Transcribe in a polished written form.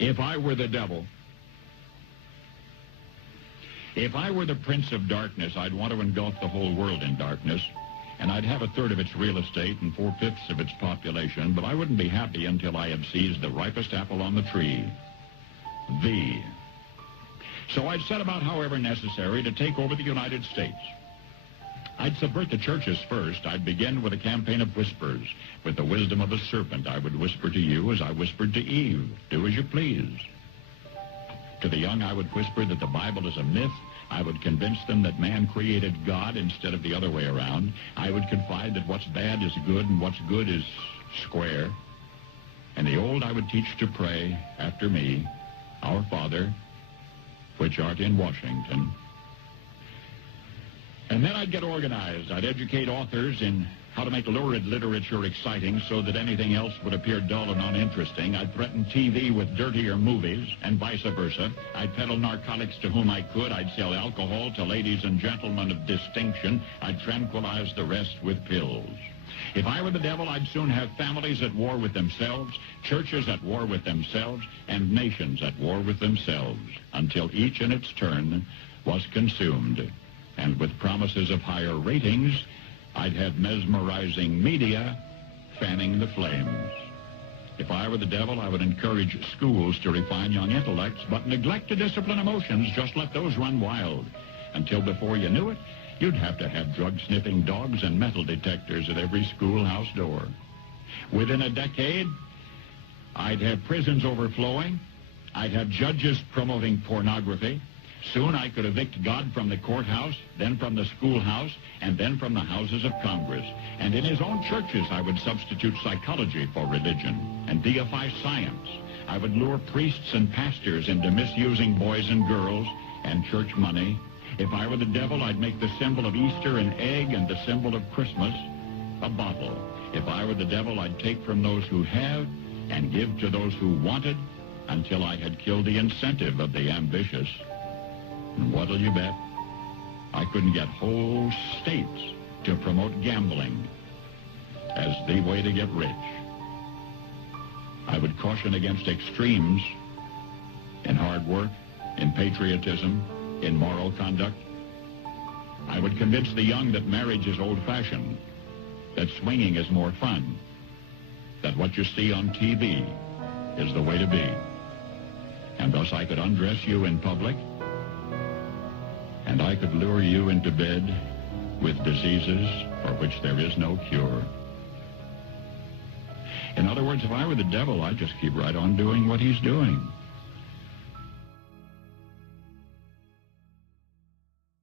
If I were the devil, if I were the prince of darkness, I'd want to engulf the whole world in darkness, and I'd have a third of its real estate and 4/5 of its population, but I wouldn't be happy until I had seized the ripest apple on the tree, thee. So I'd set about, however necessary, to take over the United States. I'd subvert the churches first. I'd begin with a campaign of whispers. With the wisdom of a serpent, I would whisper to you as I whispered to Eve, do as you please. To the young, I would whisper that the Bible is a myth. I would convince them that man created God instead of the other way around. I would confide that what's bad is good and what's good is square. And the old I would teach to pray after me, Our Father, which art in Washington. And then I'd get organized. I'd educate authors in how to make lurid literature exciting so that anything else would appear dull and uninteresting. I'd threaten TV with dirtier movies and vice versa. I'd peddle narcotics to whom I could. I'd sell alcohol to ladies and gentlemen of distinction. I'd tranquilize the rest with pills. If I were the devil, I'd soon have families at war with themselves, churches at war with themselves, and nations at war with themselves, until each in its turn was consumed. And with promises of higher ratings, I'd have mesmerizing media fanning the flames. If I were the devil, I would encourage schools to refine young intellects, but neglect to discipline emotions. Just let those run wild. Until before you knew it, you'd have to have drug-sniffing dogs and metal detectors at every schoolhouse door. Within a decade, I'd have prisons overflowing. I'd have judges promoting pornography. Soon I could evict God from the courthouse, then from the schoolhouse, and then from the houses of Congress. And in his own churches, I would substitute psychology for religion and deify science. I would lure priests and pastors into misusing boys and girls and church money. If I were the devil, I'd make the symbol of Easter an egg and the symbol of Christmas a bottle. If I were the devil, I'd take from those who have and give to those who wanted until I had killed the incentive of the ambitious. And what'll you bet? I couldn't get whole states to promote gambling as the way to get rich. I would caution against extremes in hard work, in patriotism, in moral conduct. I would convince the young that marriage is old-fashioned, that swinging is more fun, that what you see on TV is the way to be. And thus I could undress you in public, and I could lure you into bed with diseases for which there is no cure. In other words, if I were the devil, I'd just keep right on doing what he's doing.